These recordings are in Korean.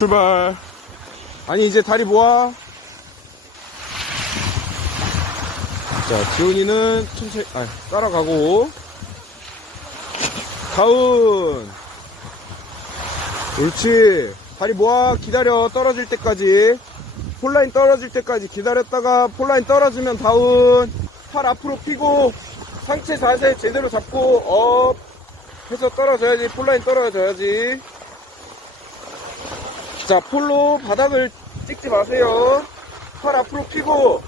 출발. 아니, 이제 다리 모아. 자, 지훈이는 천천히, 아, 따라가고. 다운. 옳지. 다리 모아. 기다려. 떨어질 때까지. 폴라인 떨어질 때까지 기다렸다가 폴라인 떨어지면 다운. 팔 앞으로 피고. 상체 자세 제대로 잡고, 업. 해서 떨어져야지. 폴라인 떨어져야지. 자, 폴로 바닥을 찍지 마세요. 팔 앞으로 피고,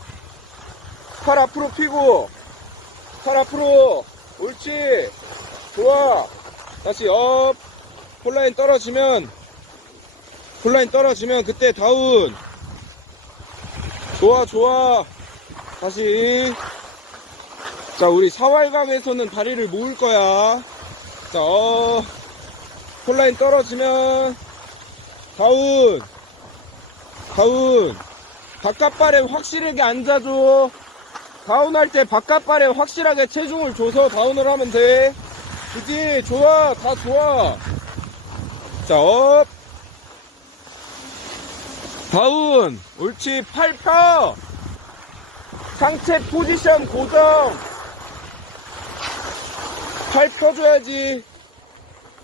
팔 앞으로 피고, 팔 앞으로. 옳지. 좋아. 다시 업. 폴라인 떨어지면, 폴라인 떨어지면 그때 다운. 좋아, 좋아. 다시. 자, 우리 사활강에서는 다리를 모을 거야. 자, 어. 폴라인 떨어지면, 다운 다운 바깥발에 확실하게 앉아줘. 다운할 때 바깥발에 확실하게 체중을 줘서 다운을 하면 돼. 그지? 좋아 다 좋아. 자업. 다운 옳지 팔 펴. 상체 포지션 고정. 팔 펴줘야지.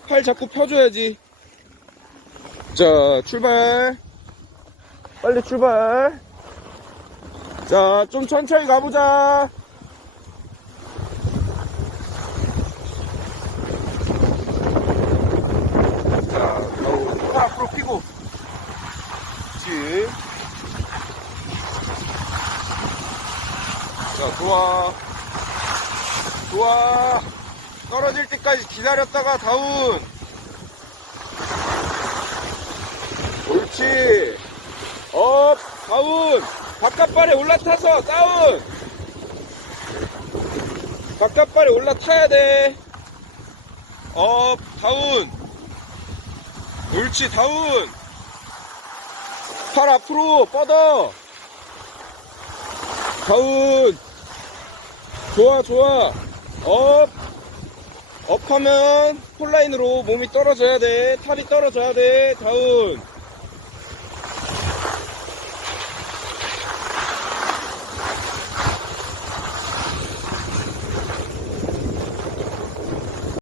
팔 자꾸 펴줘야지 자, 출발. 빨리 출발. 자, 좀 천천히 가보자. 자, 팔 앞으로 피고. 그렇지. 자, 좋아. 좋아. 떨어질 때까지 기다렸다가 다운. 옳지. 업, 다운. 바깥발에 올라타서 다운. 바깥발에 올라타야 돼. 업, 다운. 옳지, 다운. 팔 앞으로 뻗어. 다운. 좋아, 좋아. 업. 업하면 폴라인으로 몸이 떨어져야 돼. 팔이 떨어져야 돼. 다운.